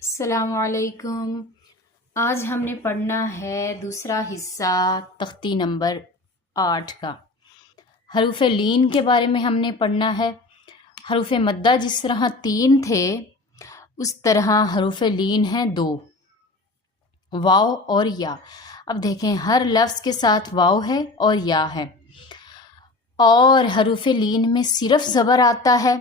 السلام علیکم۔ آج ہم نے پڑھنا ہے دوسرا حصہ تختی نمبر 8 کا۔ حروف لین کے بارے میں ہم نے پڑھنا ہے۔ حروف مدہ جس طرح 3 تھے اس طرح حروف لین ہیں 2، واو اور یا۔ اب دیکھیں ہر لفظ کے ساتھ واو ہے اور یا ہے، اور حروف لین میں صرف زبر آتا ہے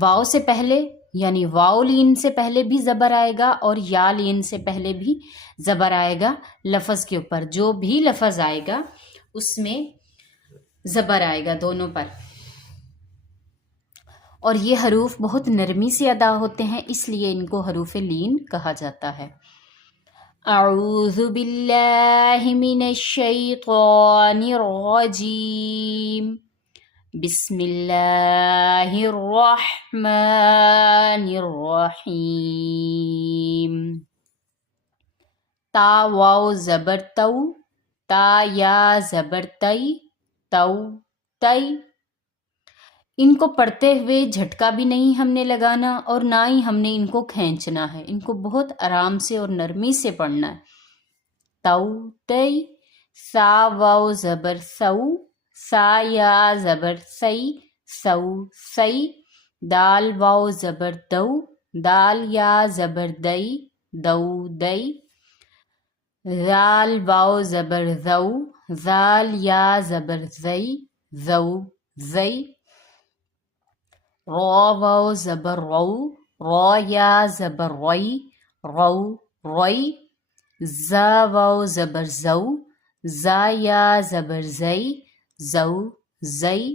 واو سے پہلے، یعنی واو لین سے پہلے بھی زبر آئے گا اور یا لین سے پہلے بھی زبر آئے گا۔ لفظ کے اوپر جو بھی لفظ آئے گا اس میں زبر آئے گا دونوں پر، اور یہ حروف بہت نرمی سے ادا ہوتے ہیں، اس لیے ان کو حروف لین کہا جاتا ہے۔ اعوذ باللہ من الشیطان الرجیم، بسم اللہ الرحمن الرحیم۔ تا واو زبر تو، تا یا زبر تی، تو تی۔ ان کو پڑھتے ہوئے جھٹکا بھی نہیں ہم نے لگانا اور نہ ہی ہم نے ان کو کھینچنا ہے، ان کو بہت آرام سے اور نرمی سے پڑھنا ہے۔ تو تی۔ سا واو زبر سو، سا یا زبر سی، سو سی۔ دال واو زبر دو، دال یا زبر دئی، دو دئی۔ ذال واو زبر ذو، ذال یا زبر زئی، ذو زئی۔ را واو زبر رو، را یا زبر روئی، رو روئی۔ زا واو زبر زو، زا یا زبر زئی، زو زئی۔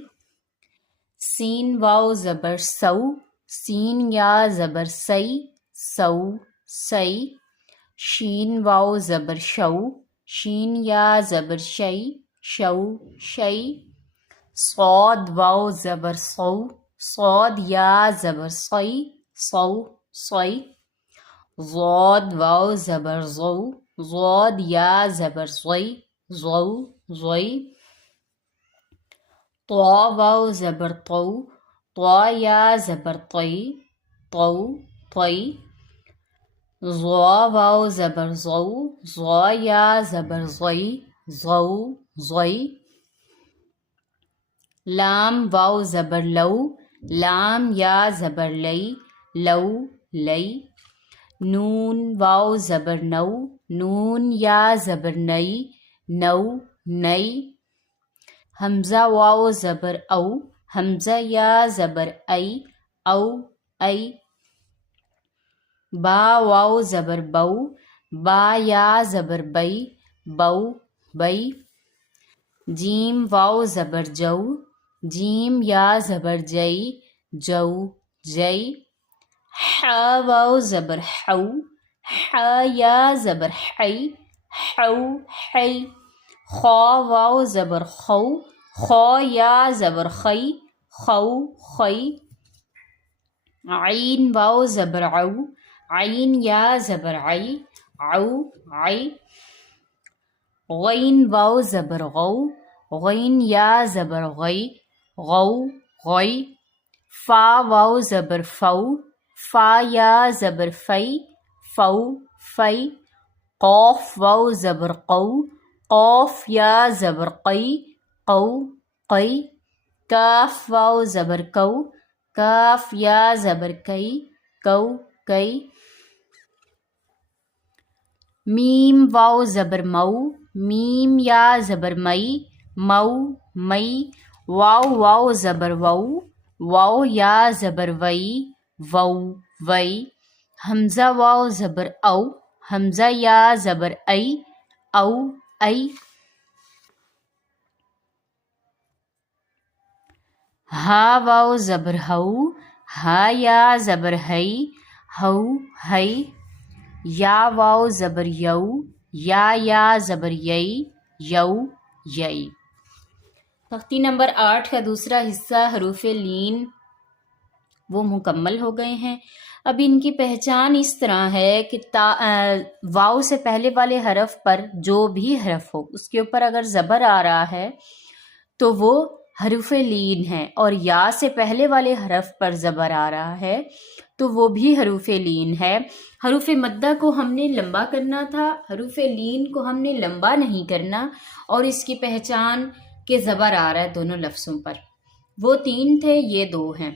سین واو زبر سو، سین یا زبر سئی، سو سئی۔ شین واو زبر شو، شین یا زبر شئی، شو شئی۔ صاد واو زبر صو، صاد یا زبر صی، صو صی۔ ضاد واو زبر ضو، ضاد یا زبر ضی، ضو ضی۔ طا واو زبر طو، طا یا زبر طی، طو طی۔ ضا واو زبر ضو، ضا یا زبر ضی، ضو ضی۔ لام واو زبر لو، لام یا زبر لئی، لو لئی۔ نون واو زبر نو، نون یا زبر نئی، نو نئی۔ حمزہ واو زبر او، حمزہ یا زبر ای، او ای۔ با واو زبر بو، با یا زبر بئی، بو بئی۔ جیم واو زبر جو، جیم یا زبر جئی، جو جئی۔ ح واو زبر حو، ح یا زبر حی، حو حی۔ خا واو زبر خو، خا یا زبر خی، خو خی۔ عین واو زبر عو، عین یا زبر عی، عو عی۔ غین واو زبر غو، غین یا زبر غی، غو غی۔ فا واو زبر فو، فا یا زبر فی، فو فی۔ قوف واو زبر قو، قوف یا زبر قی، قو قی۔ کاف واو زبر کو، کاف یا زبر کئی، کو کئی۔ میم واو زبر مو، میم یا زبر مئی، مو مئی۔ واو واو زبر وو، واو یا زبر وئی، وو وئی۔ حمزہ واو زبر او، حمزہ یا زبر ای، او ای۔ ہا واو زبر ہو، ہا یا زبر ہئی، ہو ہئی۔ یا واو زبر یو، یا زبر یئی، یو یئی۔ تختی نمبر 8 کا دوسرا حصہ حروف لین وہ مکمل ہو گئے ہیں۔ اب ان کی پہچان اس طرح ہے کہ واو سے پہلے والے حرف پر جو بھی حرف ہو اس کے اوپر اگر زبر آ رہا ہے تو وہ حروف لین ہے، اور یا سے پہلے والے حرف پر زبر آ رہا ہے تو وہ بھی حروف لین ہے۔ حروف مدہ کو ہم نے لمبا کرنا تھا، حروف لین کو ہم نے لمبا نہیں کرنا، اور اس کی پہچان کہ زبر آ رہا ہے دونوں لفظوں پر۔ وہ 3 تھے، یہ 2 ہیں۔